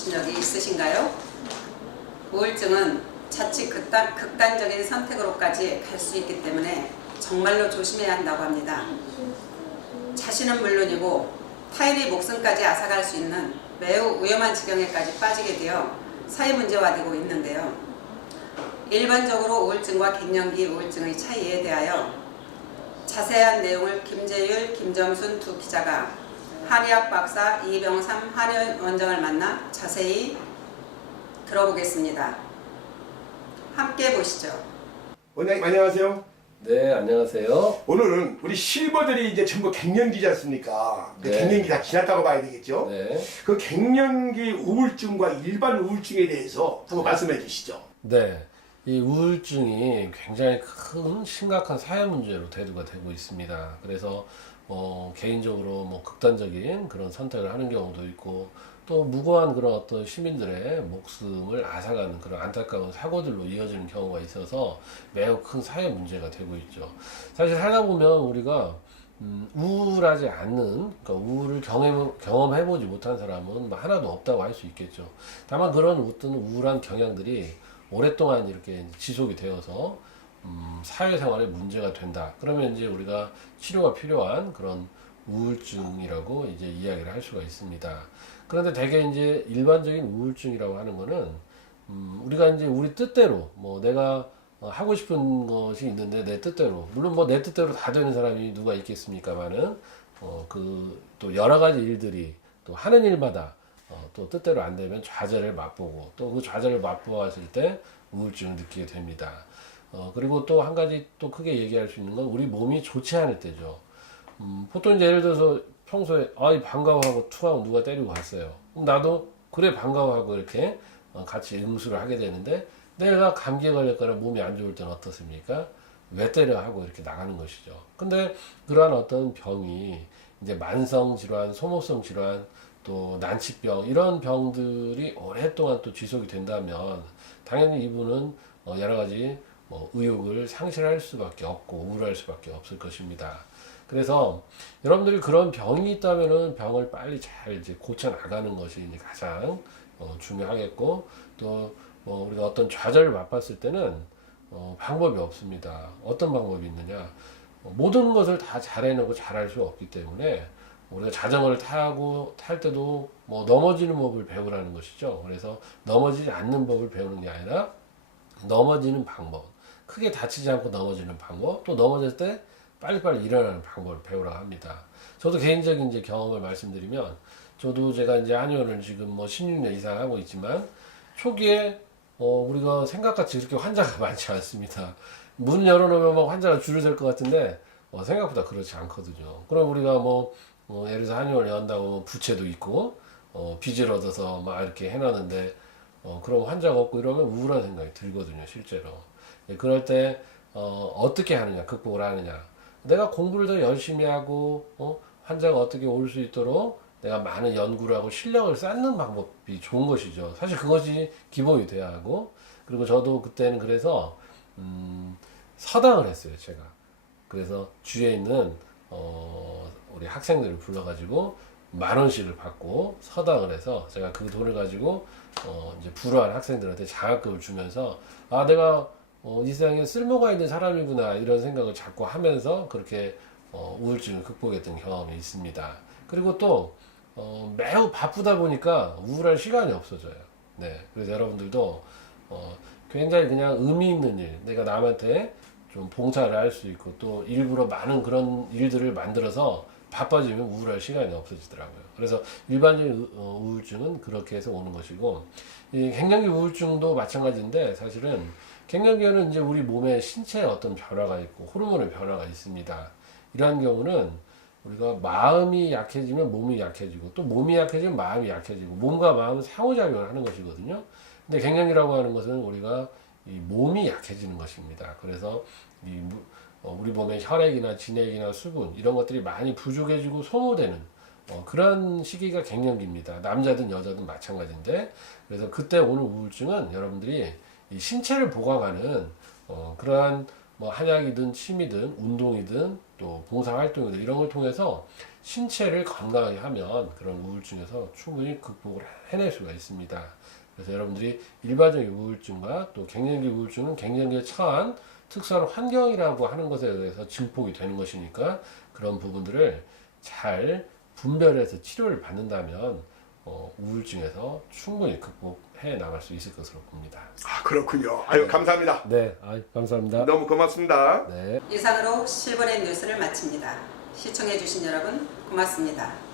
보신 적이 있으신가요? 우울증은 자칫 극단적인 선택으로까지 갈 수 있기 때문에 정말로 조심해야 한다고 합니다. 자신은 물론이고 타인의 목숨까지 앗아갈 수 있는 매우 위험한 지경에까지 빠지게 되어 사회 문제화되고 있는데요. 일반적으로 우울증과 갱년기 우울증의 차이에 대하여 자세한 내용을 김재율, 김점순 두 기자가 한의학 박사 이병삼 한의원장을 만나 자세히 들어보겠습니다. 함께 보시죠. 원장님 안녕하세요. 네, 안녕하세요. 오늘은 우리 실버들이 이제 전부 갱년기지 않습니까? 그 네. 갱년기 다 지났다고 봐야 되겠죠? 네. 그 갱년기 우울증과 일반 우울증에 대해서 한번 말씀해 주시죠. 네. 이 우울증이 굉장히 큰 심각한 사회 문제로 대두가 되고 있습니다. 그래서 개인적으로 극단적인 그런 선택을 하는 경우도 있고 또 무고한 그런 어떤 시민들의 목숨을 앗아가는 그런 안타까운 사고들로 이어지는 경우가 있어서 매우 큰 사회 문제가 되고 있죠. 사실 살다 보면 우리가 우울하지 않는, 그러니까 우울을 경험해보지 못한 사람은 하나도 없다고 할 수 있겠죠. 다만 그런 어떤 우울한 경향들이 오랫동안 이렇게 지속이 되어서 사회생활에 문제가 된다. 그러면 이제 우리가 치료가 필요한 그런 우울증이라고 이제 이야기를 할 수가 있습니다. 그런데 대개 이제 일반적인 우울증이라고 하는 거는 우리가 이제 우리 뜻대로 내가 하고 싶은 것이 있는데 내 뜻대로, 물론 내 뜻대로 다 되는 사람이 누가 있겠습니까만은 또 여러 가지 일들이 또 하는 일마다 또 뜻대로 안 되면 좌절을 맛보고 또 그 좌절을 맛보았을 때 우울증을 느끼게 됩니다. 그리고 또 한 가지 또 크게 얘기할 수 있는 건 우리 몸이 좋지 않을 때죠. 보통 이제 예를 들어서 평소에 반가워하고 투하고 누가 때리고 갔어요. 그럼 나도 그래 반가워하고 이렇게 같이 응수를 하게 되는데 내가 감기에 걸렸거나 몸이 안 좋을 때는 어떻습니까? 왜 때려 하고 이렇게 나가는 것이죠. 근데 그러한 어떤 병이 이제 만성 질환, 소모성 질환, 또 난치병 이런 병들이 오랫동안 또 지속이 된다면 당연히 이분은 여러 가지 의욕을 상실할 수밖에 없고 우울할 수밖에 없을 것입니다. 그래서 여러분들이 그런 병이 있다면은 병을 빨리 잘 이제 고쳐 나가는 것이 이제 가장 중요하겠고 또 우리가 어떤 좌절을 맛봤을 때는 방법이 없습니다. 어떤 방법이 있느냐? 모든 것을 다 잘해내고 잘할 수 없기 때문에 우리가 자전거를 탈 때도 넘어지는 법을 배우라는 것이죠. 그래서 넘어지지 않는 법을 배우는 게 아니라 넘어지는 방법, 크게 다치지 않고 넘어지는 방법, 또 넘어질 때 빨리빨리 일어나는 방법을 배우라고 합니다. 저도 개인적인 이제 경험을 말씀드리면, 저도 제가 이제 한의원을 지금 16년 이상 하고 있지만, 초기에, 우리가 생각같이 그렇게 환자가 많지 않습니다. 문 열어놓으면 막 환자가 줄을 설 것 같은데, 생각보다 그렇지 않거든요. 그럼 우리가 예를 들어서 한의원을 연다고 부채도 있고, 빚을 얻어서 막 이렇게 해놨는데, 그럼 환자가 없고 이러면 우울한 생각이 들거든요, 실제로. 그럴 때, 어떻게 하느냐, 극복을 하느냐. 내가 공부를 더 열심히 하고 환자가 어떻게 올 수 있도록 내가 많은 연구를 하고 실력을 쌓는 방법이 좋은 것이죠. 사실 그것이 기본이 돼야 하고, 그리고 저도 그때는 그래서 서당을 했어요, 제가. 그래서 주위에 있는 우리 학생들을 불러가지고 10,000원씩을 받고 서당을 해서 제가 그 돈을 가지고 이제 불우한 학생들한테 장학금을 주면서 내가 이 세상에 쓸모가 있는 사람이구나 이런 생각을 자꾸 하면서 그렇게 우울증을 극복했던 경험이 있습니다. 그리고 또 매우 바쁘다 보니까 우울할 시간이 없어져요. 네, 그래서 여러분들도 굉장히 그냥 의미 있는 일, 내가 남한테 좀 봉사를 할 수 있고 또 일부러 많은 그런 일들을 만들어서 바빠지면 우울할 시간이 없어지더라고요. 그래서 일반적인 우울증은 그렇게 해서 오는 것이고, 이 갱년기 우울증도 마찬가지인데 사실은 갱년기에는 이제 우리 몸에 신체에 어떤 변화가 있고 호르몬의 변화가 있습니다. 이러한 경우는 우리가 마음이 약해지면 몸이 약해지고 또 몸이 약해지면 마음이 약해지고 몸과 마음은 상호작용을 하는 것이거든요. 근데 갱년기라고 하는 것은 우리가 이 몸이 약해지는 것입니다. 그래서 우리 몸의 혈액이나 진액이나 수분 이런 것들이 많이 부족해지고 소모되는 그런 시기가 갱년기입니다. 남자든 여자든 마찬가지인데, 그래서 그때 오는 우울증은 여러분들이 이 신체를 보강하는 그러한 뭐 한약이든 취미든 운동이든 또 봉사활동이든 이런 걸 통해서 신체를 건강하게 하면 그런 우울증에서 충분히 극복을 해낼 수가 있습니다. 그래서 여러분들이 일반적인 우울증과 또 갱년기 우울증은 갱년기에 처한 특수한 환경이라고 하는 것에 의해서 증폭이 되는 것이니까 그런 부분들을 잘 분별해서 치료를 받는다면 우울증에서 충분히 극복해 나갈 수 있을 것으로 봅니다. 아, 그렇군요. 아유, 감사합니다. 네, 감사합니다. 너무 고맙습니다. 네. 이상으로 실버넷 뉴스를 마칩니다. 시청해주신 여러분 고맙습니다.